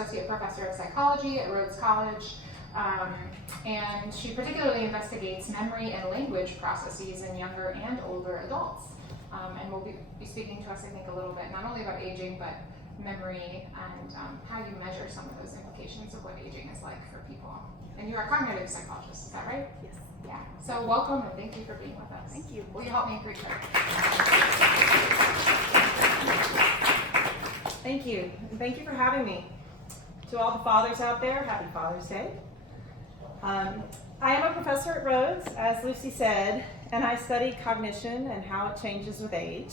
associate professor of psychology at Rhodes College, and she particularly investigates memory and language processes in younger and older adults. And will be speaking to us, I think, a little bit, not only about aging, but memory and how you measure some of those implications of what aging is like for people. And you're a cognitive psychologist, is that right? Yes. Yeah. So welcome and thank you for being with us. Thank you. Will you help me greet her? Thank you. And thank you for having me. To all the fathers out there, happy Father's Day. I am a professor at Rhodes, as Lucy said, and I study cognition and how it changes with age.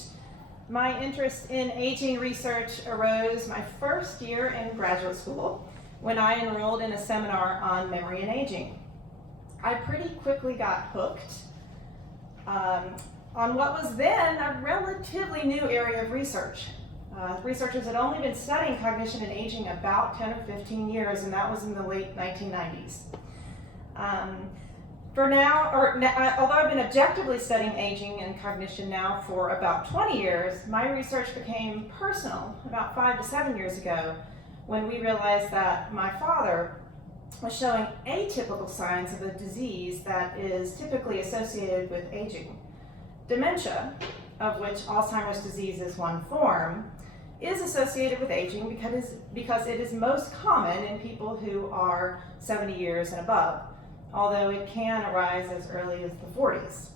My interest in aging research arose my first year in graduate school when I enrolled in a seminar on memory and aging. I pretty quickly got hooked on what was then a relatively new area of research. Researchers had only been studying cognition and aging about 10 or 15 years, and that was in the late 1990s. Although I've been objectively studying aging and cognition now for about 20 years, my research became personal about 5 to 7 years ago when we realized that my father was showing atypical signs of a disease that is typically associated with aging. Dementia, of which Alzheimer's disease is one form, is associated with aging because it is most common in people who are 70 years and above, although it can arise as early as the 40s.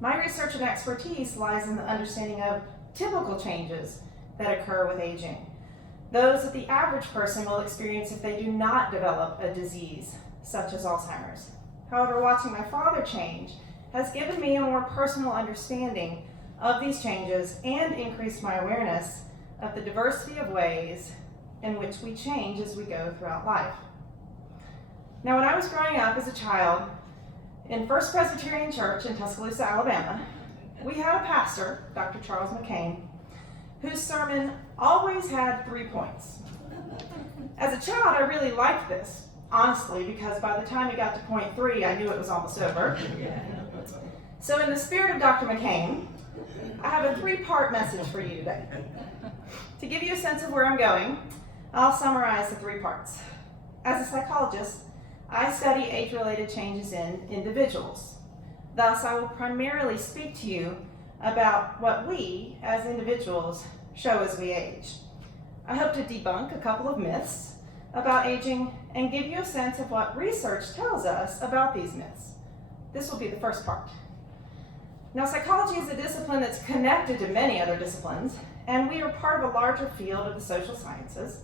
My research and expertise lies in the understanding of typical changes that occur with aging, those that the average person will experience if they do not develop a disease, such as Alzheimer's. However, watching my father change has given me a more personal understanding of these changes and increased my awareness of the diversity of ways in which we change as we go throughout life. Now, when I was growing up as a child in First Presbyterian Church in Tuscaloosa, Alabama, we had a pastor, Dr. Charles McCain, whose sermon always had 3 points. As a child, I really liked this, honestly, because by the time it got to point 3, I knew it was almost over. So in the spirit of Dr. McCain, I have a 3-part message for you today. To give you a sense of where I'm going, I'll summarize the 3 parts. As a psychologist, I study age-related changes in individuals. Thus, I will primarily speak to you about what we, as individuals, show as we age. I hope to debunk a couple of myths about aging and give you a sense of what research tells us about these myths. This will be the first part. Now, psychology is a discipline that's connected to many other disciplines, and we are part of a larger field of the social sciences.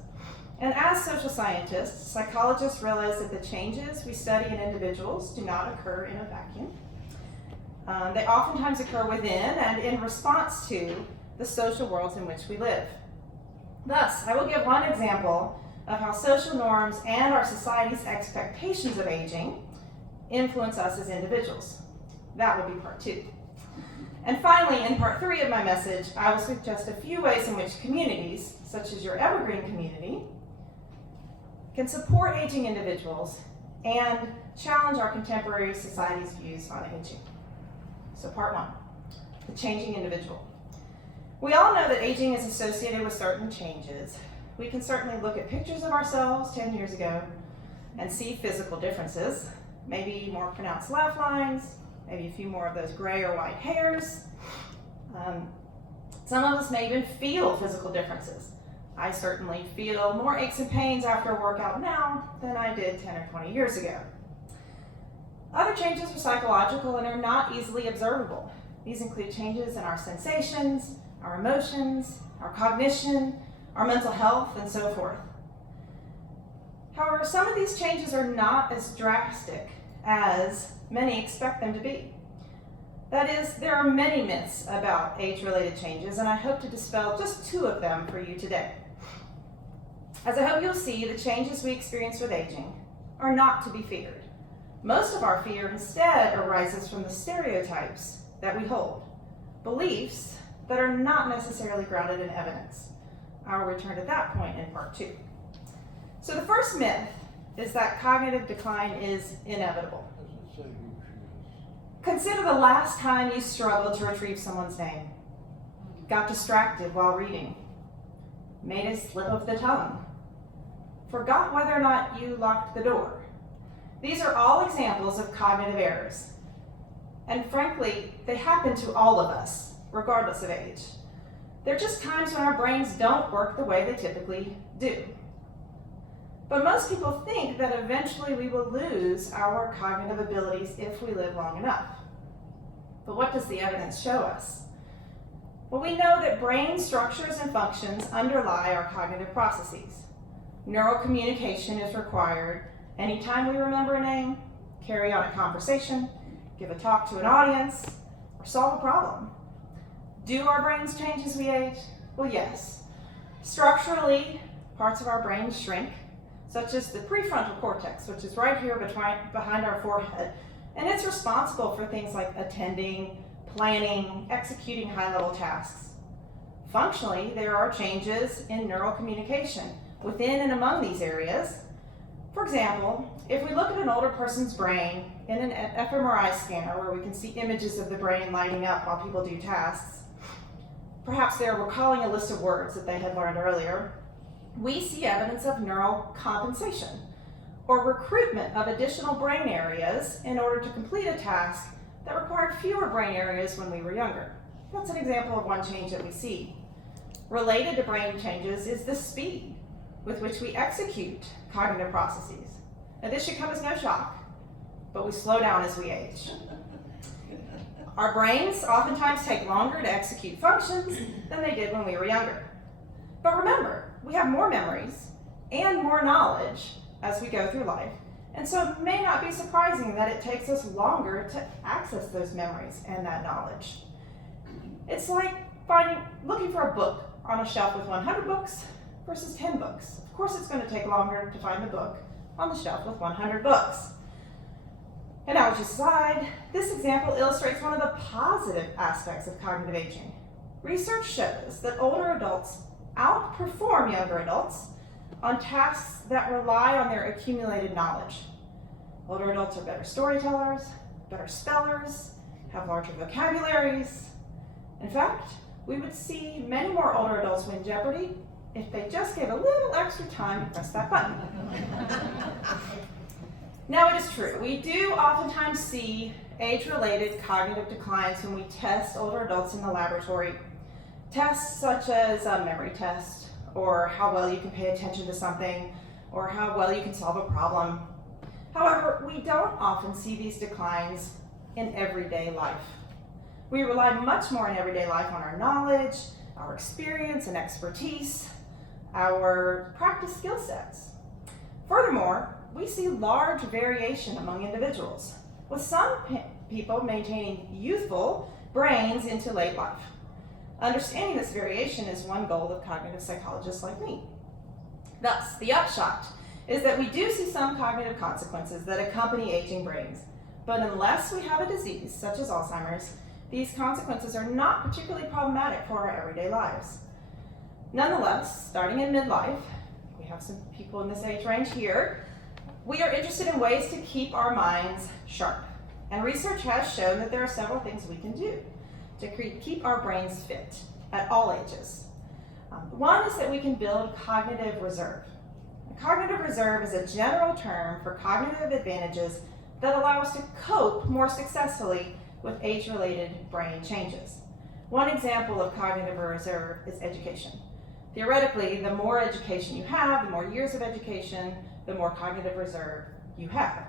And as social scientists, psychologists realize that the changes we study in individuals do not occur in a vacuum. They oftentimes occur within and in response to the social worlds in which we live. Thus, I will give one example of how social norms and our society's expectations of aging influence us as individuals. That will be part 2. And finally, in part 3 of my message, I will suggest a few ways in which communities, such as your Evergreen community, can support aging individuals and challenge our contemporary society's views on aging. So part 1, the changing individual. We all know that aging is associated with certain changes. We can certainly look at pictures of ourselves 10 years ago and see physical differences, maybe more pronounced laugh lines, maybe a few more of those gray or white hairs. Some of us may even feel physical differences. I certainly feel more aches and pains after a workout now than I did 10 or 20 years ago. Other changes are psychological and are not easily observable. These include changes in our sensations, our emotions, our cognition, our mental health, and so forth. However, some of these changes are not as drastic as many expect them to be. That is, there are many myths about age-related changes, and I hope to dispel just 2 of them for you today. As I hope you'll see, the changes we experience with aging are not to be feared. Most of our fear instead arises from the stereotypes that we hold, beliefs that are not necessarily grounded in evidence. I will return to that point in part 2. So the first myth is that cognitive decline is inevitable. Consider the last time you struggled to retrieve someone's name, got distracted while reading, made a slip of the tongue, forgot whether or not you locked the door. These are all examples of cognitive errors. And frankly, they happen to all of us, regardless of age. They're just times when our brains don't work the way they typically do. But most people think that eventually we will lose our cognitive abilities if we live long enough. But what does the evidence show us? Well, we know that brain structures and functions underlie our cognitive processes. Neural communication is required anytime we remember a name, carry on a conversation, give a talk to an audience, or solve a problem. Do our brains change as we age? Well, yes. Structurally, parts of our brains shrink, such as the prefrontal cortex, which is right here behind our forehead, and it's responsible for things like attending, planning, executing high-level tasks. Functionally, there are changes in neural communication within and among these areas. For example, if we look at an older person's brain in an fMRI scanner where we can see images of the brain lighting up while people do tasks, perhaps they're recalling a list of words that they had learned earlier, we see evidence of neural compensation, or recruitment of additional brain areas in order to complete a task that required fewer brain areas when we were younger. That's an example of one change that we see. Related to brain changes is the speed with which we execute cognitive processes. Now, this should come as no shock, but we slow down as we age. Our brains oftentimes take longer to execute functions than they did when we were younger. But remember, we have more memories and more knowledge as we go through life, and so it may not be surprising that it takes us longer to access those memories and that knowledge. It's like looking for a book on a shelf with 100 books versus 10 books. Of course, it's going to take longer to find the book on the shelf with 100 books. Analogy aside, this example illustrates one of the positive aspects of cognitive aging. Research shows that older adults outperform younger adults on tasks that rely on their accumulated knowledge. Older adults are better storytellers, better spellers, have larger vocabularies. In fact, we would see many more older adults win Jeopardy if they just gave a little extra time to press that button. Now, it is true, we do oftentimes see age-related cognitive declines when we test older adults in the laboratory. Tests such as a memory test, or how well you can pay attention to something, or how well you can solve a problem. However, we don't often see these declines in everyday life. We rely much more in everyday life on our knowledge, our experience and expertise, our practice skill sets. Furthermore, we see large variation among individuals, with some people maintaining youthful brains into late life. Understanding this variation is one goal of cognitive psychologists like me. Thus, the upshot is that we do see some cognitive consequences that accompany aging brains, but unless we have a disease such as Alzheimer's, these consequences are not particularly problematic for our everyday lives. Nonetheless, starting in midlife, we have some people in this age range here, we are interested in ways to keep our minds sharp. And research has shown that there are several things we can do to keep our brains fit at all ages. One is that we can build cognitive reserve. A cognitive reserve is a general term for cognitive advantages that allow us to cope more successfully with age-related brain changes. One example of cognitive reserve is education. Theoretically, the more education you have, the more years of education, the more cognitive reserve you have.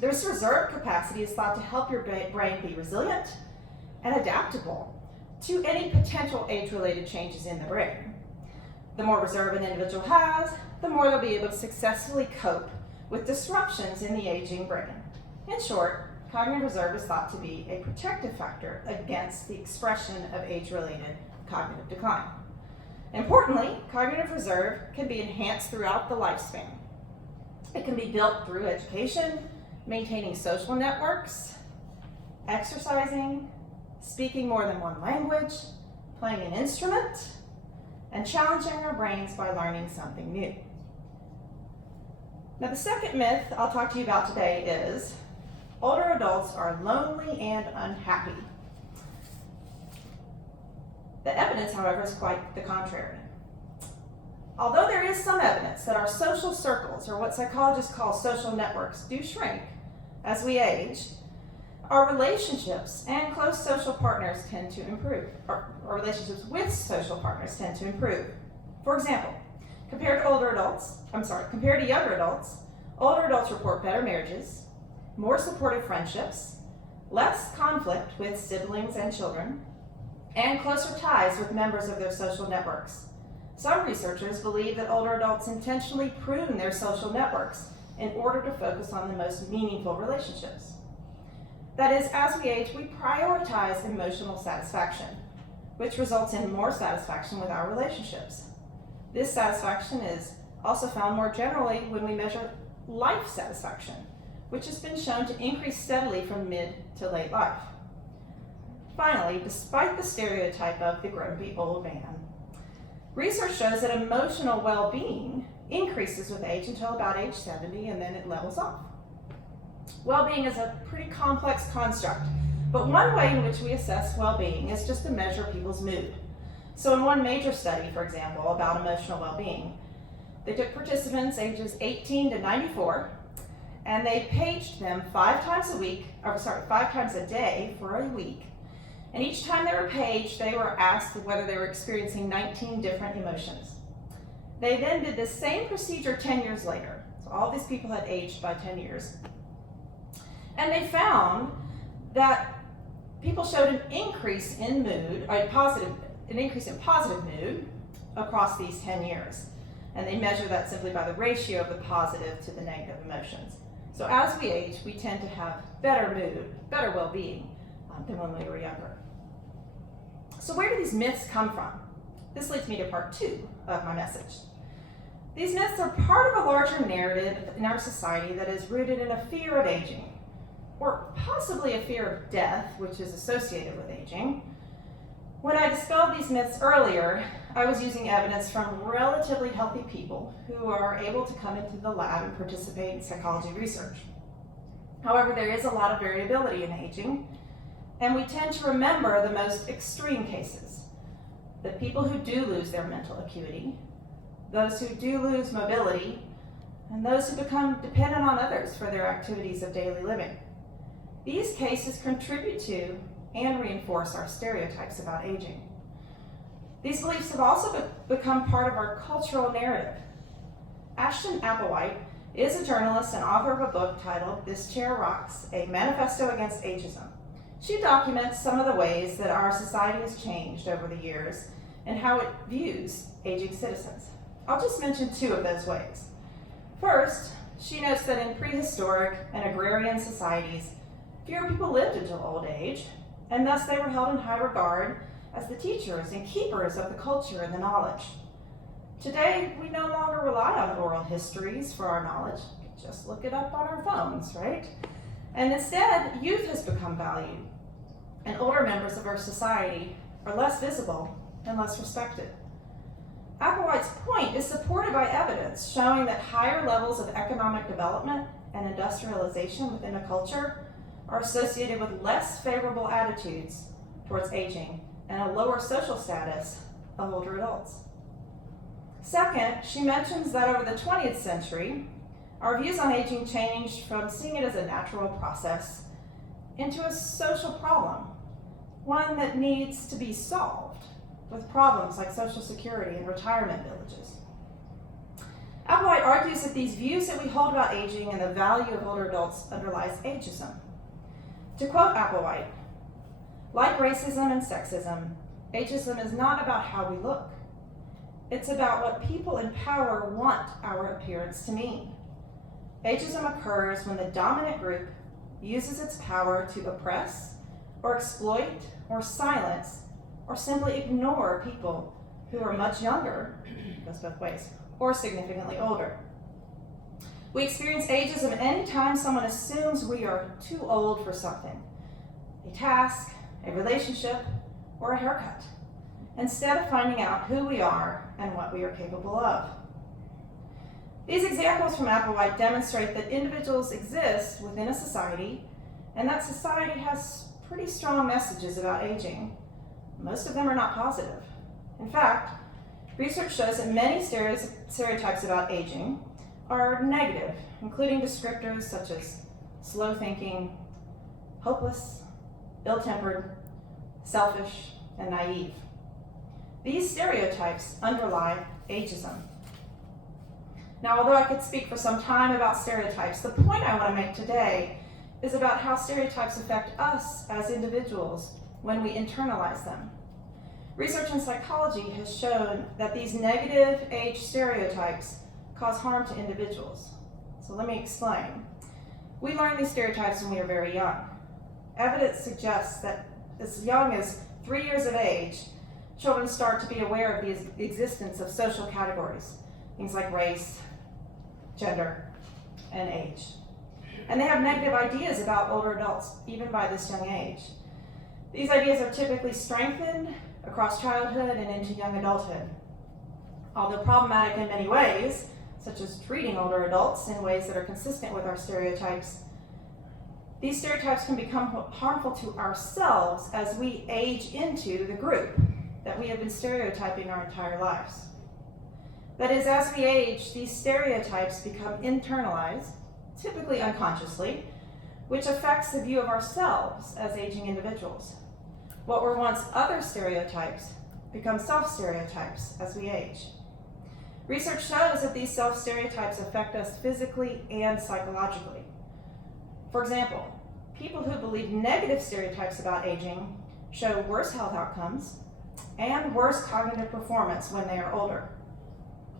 This reserve capacity is thought to help your brain be resilient and adaptable to any potential age-related changes in the brain. The more reserve an individual has, the more they'll be able to successfully cope with disruptions in the aging brain. In short, cognitive reserve is thought to be a protective factor against the expression of age-related cognitive decline. Importantly, cognitive reserve can be enhanced throughout the lifespan. It can be built through education, maintaining social networks, exercising, speaking more than one language, playing an instrument, and challenging our brains by learning something new. Now, the second myth I'll talk to you about today is older adults are lonely and unhappy. The evidence, however, is quite the contrary. Although there is some evidence that our social circles, or what psychologists call social networks, do shrink as we age, our relationships and close social partners tend to improve. Our relationships with social partners tend to improve. For example, compared to younger adults, older adults report better marriages, more supportive friendships, less conflict with siblings and children, and closer ties with members of their social networks. Some researchers believe that older adults intentionally prune their social networks in order to focus on the most meaningful relationships. That is, as we age, we prioritize emotional satisfaction, which results in more satisfaction with our relationships. This satisfaction is also found more generally when we measure life satisfaction, which has been shown to increase steadily from mid to late life. Finally, despite the stereotype of the grumpy old man, research shows that emotional well-being increases with age until about age 70, and then it levels off. Well-being is a pretty complex construct, but one way in which we assess well-being is just to measure people's mood. So in one major study, for example, about emotional well-being, they took participants ages 18 to 94, and they paged them 5 times a day for a week. And each time they were paged, they were asked whether they were experiencing 19 different emotions. They then did the same procedure 10 years later. So all these people had aged by 10 years. And they found that people showed an increase in mood, an increase in positive mood across these 10 years. And they measure that simply by the ratio of the positive to the negative emotions. So as we age, we tend to have better mood, better well-being than when we were younger. So where do these myths come from? This leads me to part 2 of my message. These myths are part of a larger narrative in our society that is rooted in a fear of aging, or possibly a fear of death, which is associated with aging. When I dispelled these myths earlier, I was using evidence from relatively healthy people who are able to come into the lab and participate in psychology research. However, there is a lot of variability in aging, and we tend to remember the most extreme cases. The people who do lose their mental acuity, those who do lose mobility, and those who become dependent on others for their activities of daily living. These cases contribute to and reinforce our stereotypes about aging. These beliefs have also become part of our cultural narrative. Ashton Applewhite is a journalist and author of a book titled This Chair Rocks, A Manifesto Against Ageism. She documents some of the ways that our society has changed over the years and how it views aging citizens. I'll just mention 2 of those ways. First, she notes that in prehistoric and agrarian societies, fewer people lived until old age, and thus they were held in high regard as the teachers and keepers of the culture and the knowledge. Today, we no longer rely on oral histories for our knowledge. We can just look it up on our phones, right? And instead, youth has become valued, and older members of our society are less visible and less respected. Applewhite's point is supported by evidence showing that higher levels of economic development and industrialization within a culture are associated with less favorable attitudes towards aging and a lower social status of older adults. Second, she mentions that over the 20th century, our views on aging changed from seeing it as a natural process into a social problem, one that needs to be solved, with problems like Social Security and retirement villages. Applewhite argues that these views that we hold about aging and the value of older adults underlies ageism. To quote Applewhite, like racism and sexism, ageism is not about how we look. It's about what people in power want our appearance to mean. Ageism occurs when the dominant group uses its power to oppress, or exploit, or silence, or simply ignore people who are much younger, goes both ways, or significantly older. We experience ageism any time someone assumes we are too old for something, a task, a relationship, or a haircut, instead of finding out who we are and what we are capable of. These examples from Applewhite demonstrate that individuals exist within a society, and that society has pretty strong messages about aging. Most of them are not positive. In fact, Research shows that many stereotypes about aging are negative, including descriptors such as slow thinking, hopeless, ill-tempered, selfish, and naive. These stereotypes underlie ageism. Now, although I could speak for some time about stereotypes, the point I want to make today is about how stereotypes affect us as individuals when we internalize them. Research in psychology has shown that these negative age stereotypes cause harm to individuals. So let me explain. We learn these stereotypes when we are very young. Evidence suggests that as young as 3 years of age, children start to be aware of the existence of social categories, things like race, gender, and age. And they have negative ideas about older adults, even by this young age. These ideas are typically strengthened across childhood and into young adulthood. Although problematic in many ways, such as treating older adults in ways that are consistent with our stereotypes, these stereotypes can become harmful to ourselves as we age into the group that we have been stereotyping our entire lives. That is, as we age, these stereotypes become internalized, typically unconsciously, which affects the view of ourselves as aging individuals. What were once other stereotypes become self-stereotypes as we age. Research shows that these self-stereotypes affect us physically and psychologically. For example, people who believe negative stereotypes about aging show worse health outcomes and worse cognitive performance when they are older.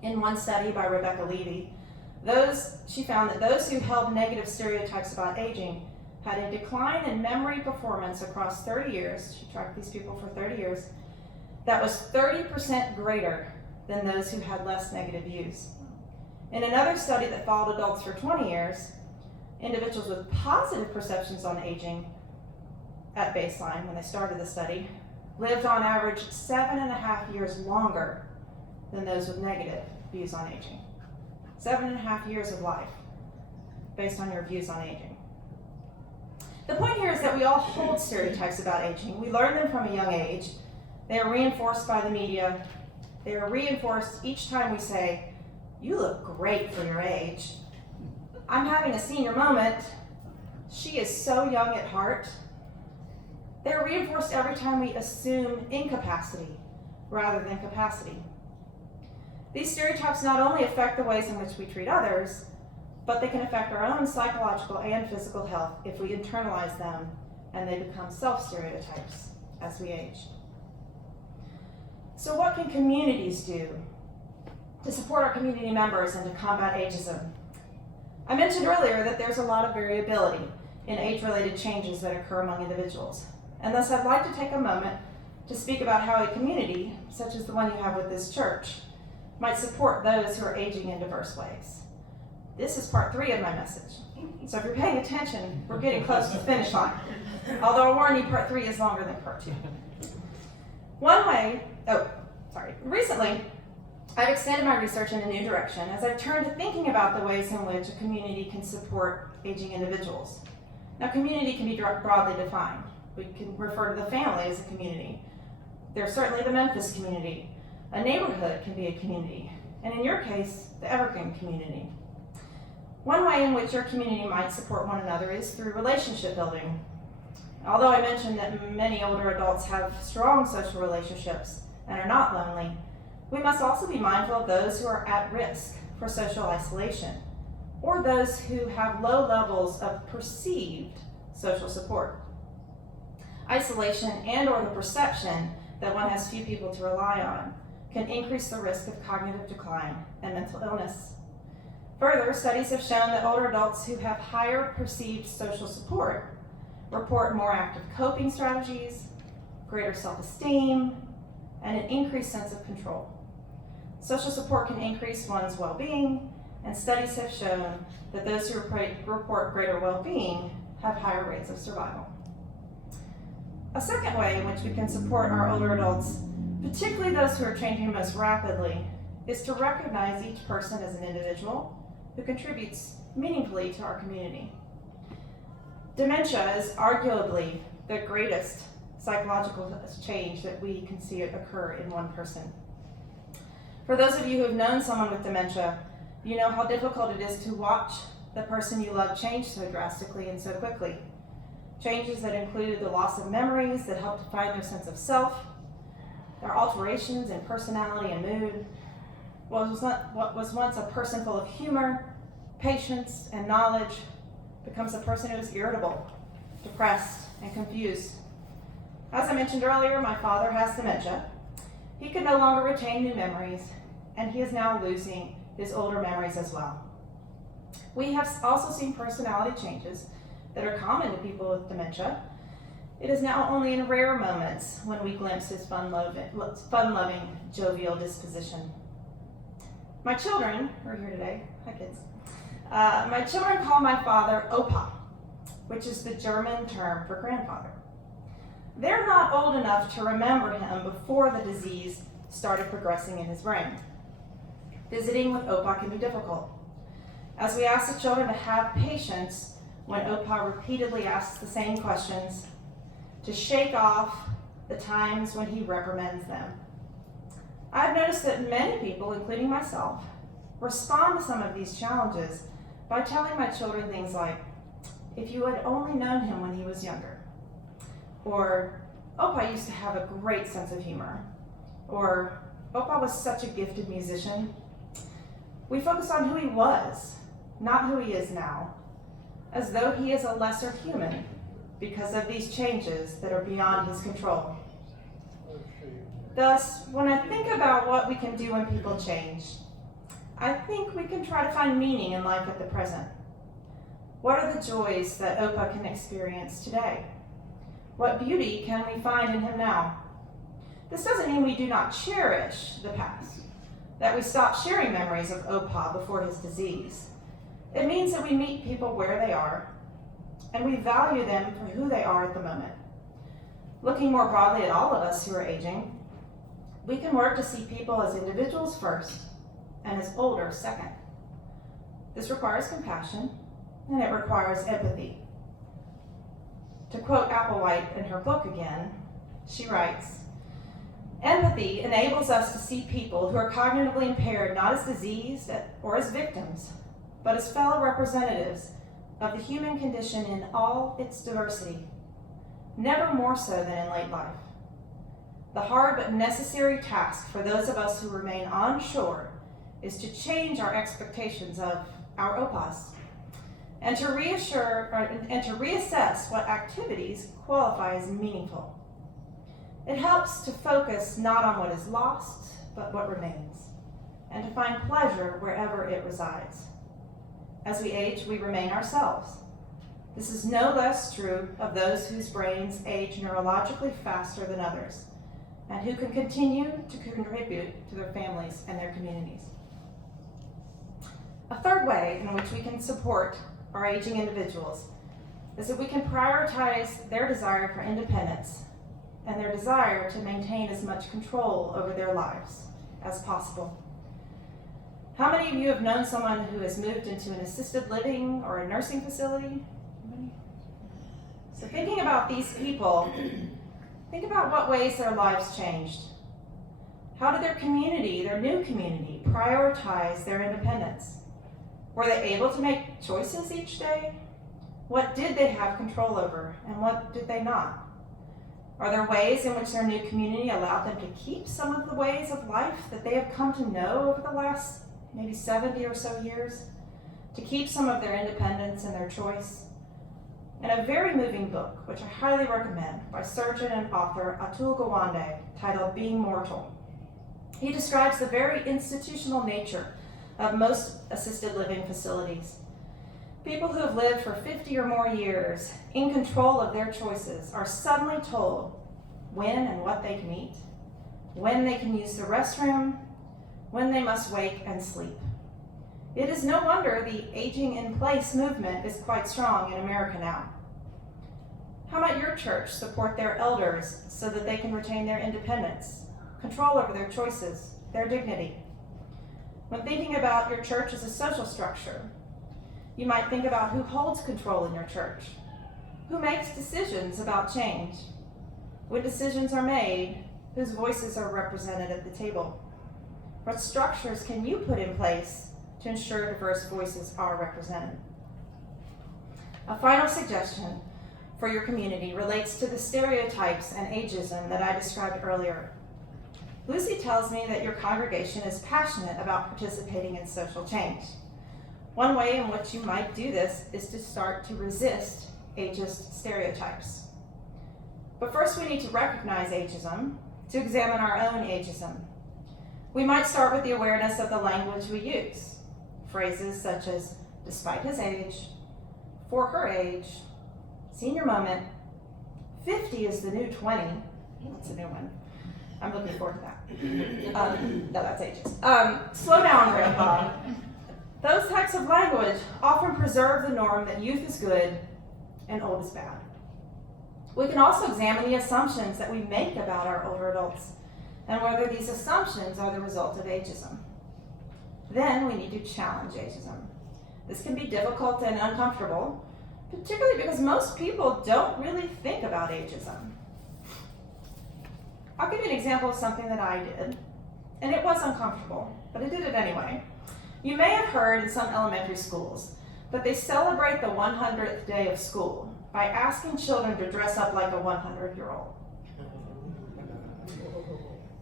In one study by Rebecca Levy, she found that those who held negative stereotypes about aging had a decline in memory performance across 30 years, she tracked these people for 30 years, that was 30% greater than those who had less negative views. In another study that followed adults for 20 years, individuals with positive perceptions on aging at baseline, when they started the study, lived on average 7.5 years longer than those with negative views on aging. 7.5 years of life based on your views on aging. The point here is that we all hold stereotypes about aging. We learn them from a young age. They are reinforced by the media. They are reinforced each time we say, "You look great for your age." "I'm having a senior moment." "She is so young at heart." They're reinforced every time we assume incapacity rather than capacity. These stereotypes not only affect the ways in which we treat others, but they can affect our own psychological and physical health if we internalize them and they become self-stereotypes as we age. So what can communities do to support our community members and to combat ageism? I mentioned earlier that there's a lot of variability in age-related changes that occur among individuals. And thus I'd like to take a moment to speak about how a community, such as the one you have with this church, might support those who are aging in diverse ways. This is part 3 of my message. So if you're paying attention, we're getting close to the finish line. Although I warn you, part 3 is longer than part 2. Recently, I've extended my research in a new direction as I've turned to thinking about the ways in which a community can support aging individuals. Now, community can be broadly defined. We can refer to the family as a community. There's certainly the Memphis community. A neighborhood can be a community, and in your case, the Evergreen community. One way in which your community might support one another is through relationship building. Although I mentioned that many older adults have strong social relationships and are not lonely, we must also be mindful of those who are at risk for social isolation, or those who have low levels of perceived social support. Isolation and/or the perception that one has few people to rely on can increase the risk of cognitive decline and mental illness. Further, studies have shown that older adults who have higher perceived social support report more active coping strategies, greater self-esteem, and an increased sense of control. Social support can increase one's well-being, and studies have shown that those who report greater well-being have higher rates of survival. A second way in which we can support our older adults, particularly those who are changing most rapidly, is to recognize each person as an individual who contributes meaningfully to our community. Dementia is arguably the greatest psychological change that we can see occur in one person. For those of you who have known someone with dementia, you know how difficult it is to watch the person you love change so drastically and so quickly. Changes that include the loss of memories that help define their sense of self, their alterations in personality and mood. What was once a person full of humor, patience, and knowledge becomes a person who is irritable, depressed, and confused. As I mentioned earlier, my father has dementia. He can no longer retain new memories, and he is now losing his older memories as well. We have also seen personality changes that are common to people with dementia. It is now only in rare moments when we glimpse his fun-loving, jovial disposition. My children are here today. Hi, kids. My children call my father Opa, which is the German term for grandfather. They're not old enough to remember him before the disease started progressing in his brain. Visiting with Opa can be difficult, as we ask the children to have patience when Opa repeatedly asks the same questions, to shake off the times when he reprimands them. I've noticed that many people, including myself, respond to some of these challenges by telling my children things like, "If you had only known him when he was younger," or "Opa used to have a great sense of humor," or "Opa was such a gifted musician." We focus on who he was, not who he is now, as though he is a lesser human because of these changes that are beyond his control. Thus, when I think about what we can do when people change, I think we can try to find meaning in life at the present. What are the joys that Opa can experience today? What beauty can we find in him now? This doesn't mean we do not cherish the past, that we stop sharing memories of Opa before his disease. It means that we meet people where they are, and we value them for who they are at the moment. Looking more broadly at all of us who are aging, we can work to see people as individuals first, and as older second. This requires compassion, and it requires empathy. To quote Applewhite in her book again, she writes, "Empathy enables us to see people who are cognitively impaired not as diseased or as victims, but as fellow representatives of the human condition in all its diversity, never more so than in late life. The hard but necessary task for those of us who remain on shore is to change our expectations of our Opas, and to reassess what activities qualify as meaningful. It helps to focus not on what is lost, but what remains, and to find pleasure wherever it resides. As we age, we remain ourselves. This is no less true of those whose brains age neurologically faster than others, and who can continue to contribute to their families and their communities." A third way in which we can support our aging individuals is that we can prioritize their desire for independence and their desire to maintain as much control over their lives as possible. How many of you have known someone who has moved into an assisted living or a nursing facility? So thinking about these people, think about what ways their lives changed. How did their community, their new community, prioritize their independence? Were they able to make choices each day? What did they have control over, and what did they not? Are there ways in which their new community allowed them to keep some of the ways of life that they have come to know over the last maybe 70 or so years? To keep some of their independence and their choice? In a very moving book, which I highly recommend, by surgeon and author Atul Gawande, titled Being Mortal, he describes the very institutional nature of most assisted living facilities. People who have lived for 50 or more years in control of their choices are suddenly told when and what they can eat, when they can use the restroom, when they must wake and sleep. It is no wonder the aging in place movement is quite strong in America now. How might your church support their elders so that they can retain their independence, control over their choices, their dignity? When thinking about your church as a social structure, you might think about who holds control in your church, who makes decisions about change, when decisions are made, whose voices are represented at the table. What structures can you put in place to ensure diverse voices are represented? A final suggestion for your community relates to the stereotypes and ageism that I described earlier. Lucy tells me that your congregation is passionate about participating in social change. One way in which you might do this is to start to resist ageist stereotypes. But first we need to recognize ageism, to examine our own ageism. We might start with the awareness of the language we use. Phrases such as, despite his age, for her age, senior moment, 50 is the new 20. That's a new one. I'm looking forward to that. No, that's ageist. Slow down, Grandpa. Those types of language often preserve the norm that youth is good and old is bad. We can also examine the assumptions that we make about our older adults and whether these assumptions are the result of ageism. Then we need to challenge ageism. This can be difficult and uncomfortable, particularly because most people don't really think about ageism. I'll give you an example of something that I did, and it was uncomfortable, but I did it anyway. You may have heard in some elementary schools that they celebrate the 100th day of school by asking children to dress up like a 100-year-old.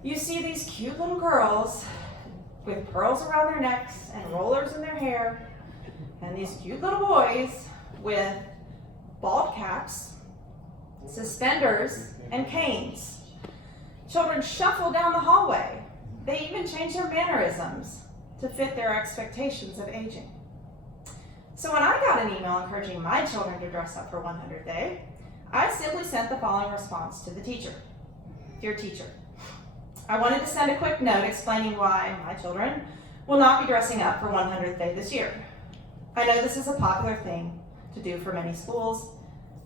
You see these cute little girls with pearls around their necks and rollers in their hair, and these cute little boys with bald caps, suspenders, and canes. Children shuffle down the hallway. They even change their mannerisms to fit their expectations of aging. So when I got an email encouraging my children to dress up for 100th Day, I simply sent the following response to the teacher. Dear teacher, I wanted to send a quick note explaining why my children will not be dressing up for 100th Day this year. I know this is a popular thing to do for many schools,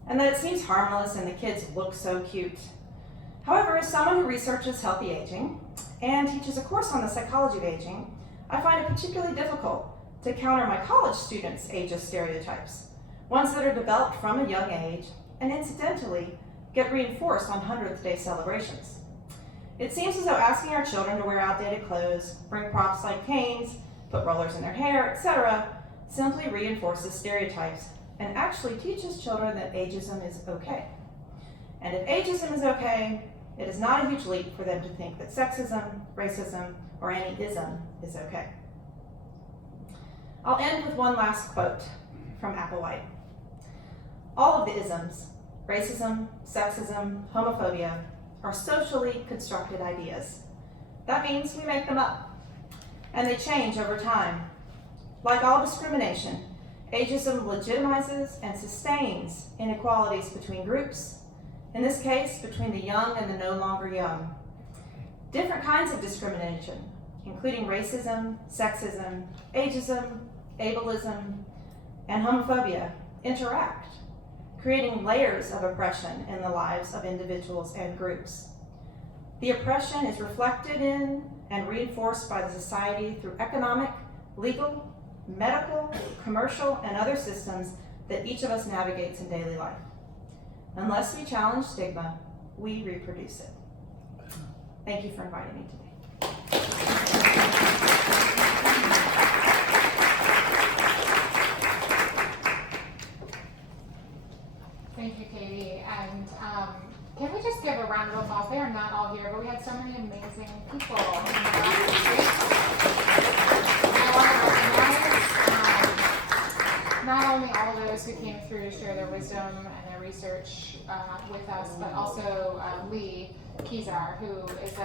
and that it seems harmless and the kids look so cute. However, as someone who researches healthy aging and teaches a course on the psychology of aging, I find it particularly difficult to counter my college students' ageist stereotypes, ones that are developed from a young age and incidentally get reinforced on 100th Day celebrations. It seems as though asking our children to wear outdated clothes, bring props like canes, put rollers in their hair, etc., simply reinforces stereotypes and actually teaches children that ageism is okay. And if ageism is okay, it is not a huge leap for them to think that sexism, racism, or any ism is okay. I'll end with one last quote from White. All of the isms, racism, sexism, homophobia, are socially constructed ideas. That means we make them up, and they change over time. Like all discrimination, ageism legitimizes and sustains inequalities between groups, in this case, between the young and the no longer young. Different kinds of discrimination, including racism, sexism, ageism, ableism, and homophobia, interact, creating layers of oppression in the lives of individuals and groups. The oppression is reflected in and reinforced by the society through economic, legal, medical, commercial, and other systems that each of us navigates in daily life. Unless we challenge stigma, we reproduce it. Thank you for inviting me today. Thank you, Katie. And can we just give a round of applause? They are not all here, but we had so many amazing people. I want to recognize not only all of those who came through to share their wisdom and their research with us, but also Lee Kizar, who is a